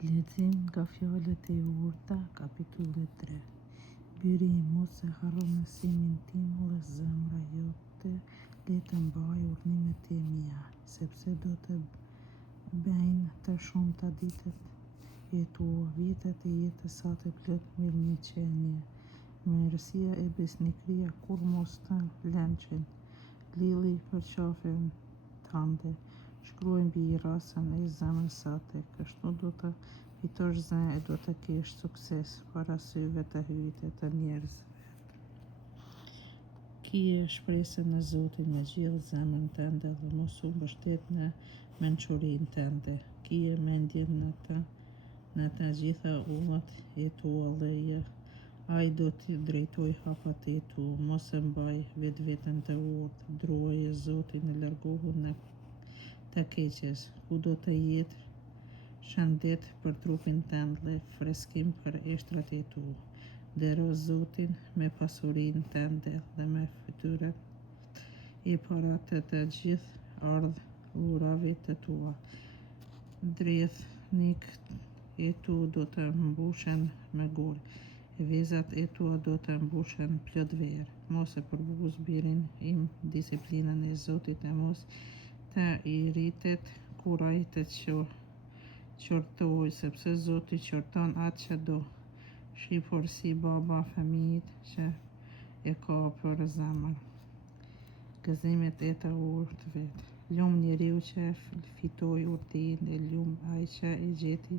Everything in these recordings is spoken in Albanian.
Lexim nga fjalët e urta, kapitulli 3. Byri I mos e harro mësimin tim dhe zemra jote le të mbajë urdhnimet e mia, sepse do të bëjnë të shumta ditët e tua, vjetet e jetës sate plot mirëqenie. Mirësia e besnikëria kur mos të lënçin, lidhi për qafën tënde, shkruaj mbi rasën e zemrës sate, kështu do të fitosh zë e do të kesh sukses para syve të hyjtë të njerëzve. Kije shpresën në Zotin me gjithë zemrën tënde dhe mos u mbështet në mençurinë tënde. Kije mendjen në të gjitha ullat e tua leje. Ai do t'i drejtoj hapat e tu, mos e mbaj vetveten të urtë, druaje Zotin e largohu në të keqes, ku do të jetë shëndet për trupin tënd dhe freskim për eshtrat e tu. Dero Zotin me pasurinë tënde dhe me fytyrën e para të gjithë ardhurave të tua. Drethnikët e tu do të mbushen me gurë, vezat e tua do të mbushen plot verë. Mos e përbuz birin im disiplinën e Zotit e mos të irritet kur ai të qortoj, sepse Zoti qorton atë që do, shqipur si baba fëmijët që e ka për zemër. Gëzimet e të urtëve. Lum njeriu që fitoi urtinë, e lum ai që e gjeti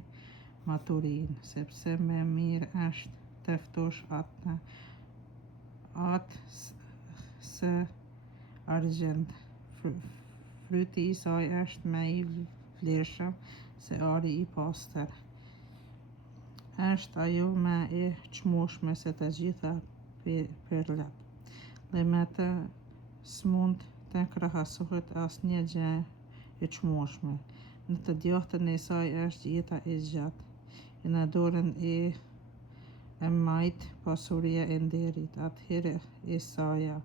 maturinë, sepse më mirë është të ftosh atë së argjend. Fryti I saj është më I vlefshëm se ari I pastër. Është ajo më e çmueshme se të gjitha perlat, dhe me të s'mund të krahasohet asnjë gjë e çmueshme. Në të djathtë e saj është jeta e gjatë, e në dorën e majt pasuria e nderit. Atëherë e saja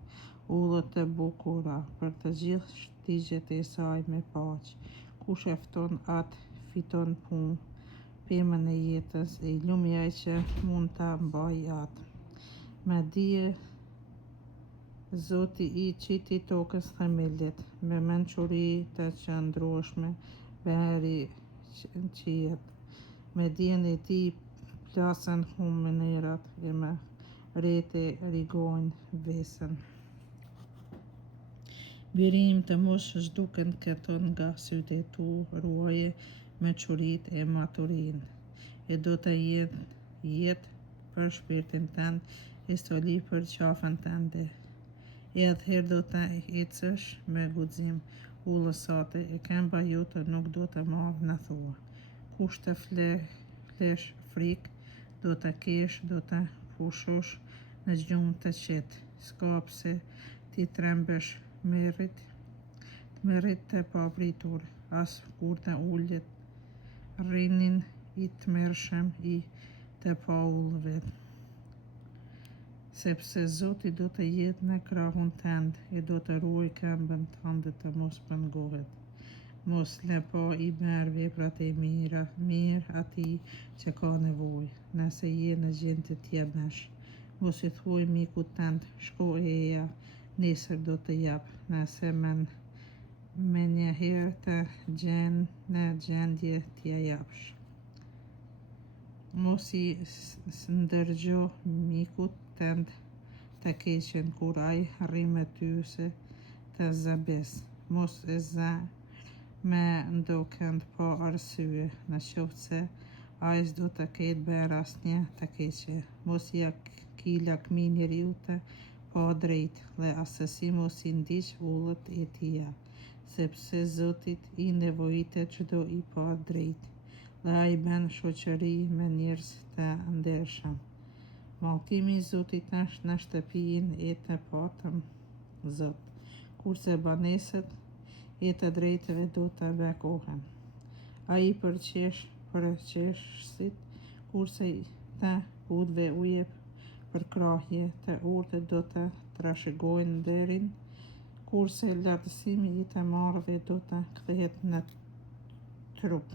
ullet të bukura për të gjithë shtigjet e saj me paqë. Kush e fton atë fiton pemën e jetës, e I lumi ai që mund ta mbajë atë. Me dije Zoti I qiti tokës themeljet, me mençuri të qëndrueshme bëri qiejt. Me dijen e tij plasen humnerat e me rrete rigojnë vesën. Biri im të mos zhduken këton nga sytë e tu, ruaje mençuritë e maturinë, e do të jetë për shpirtin tënd e stoli për qafën tënde. E atëherë do të ecësh me guxim, ullës sate e këmba jote nuk do të marrë në thua. Kush të flesh frikë, do të kesh, do të pushosh në gjumë të qetë, s'ka pse ti trembesh merrit të papritur, as kur të ulet rrinin I tmerrshëm I të paullëve. Sepse Zoti do të jetë në krahun tënd e do të ruaj këmbën tënde të mos pengohet. Mos lë pa I bërë veprat e mirë atij që ka nevojë. Nëse je në gjendje t'ia bësh, mos I thuaj mikut tënd, shko eja, nesër do të jap. Nëse menjëherë të gjen në gjendje t'ia japsh. Mos I ndërgjo mikut tënd të keqen kur ai rri me ty se të zëbes. Mos e zë me ndokënd pa arsye, në qoftë se ai s'do të ketë bërë asnjë të keqe. Mos ia ki lakmi njeriu të padrejtë dhe asesi mos I ndiq ullet e tija, sepse Zotit I nevojitet çdo I padrejtë dhe ai bën shoqëri me njerëz të ndershëm. Mallkimi I Zotit është në shtëpinë e të patëm Zot, kurse banesat e të drejtëve do të bekohen. Ai përqesh përqeshësit, kurse të hudhve u jep përkrahje. Të urtët do të trashëgojnë nderin, kurse lartësimi I të marrëve do të kthehet në trup.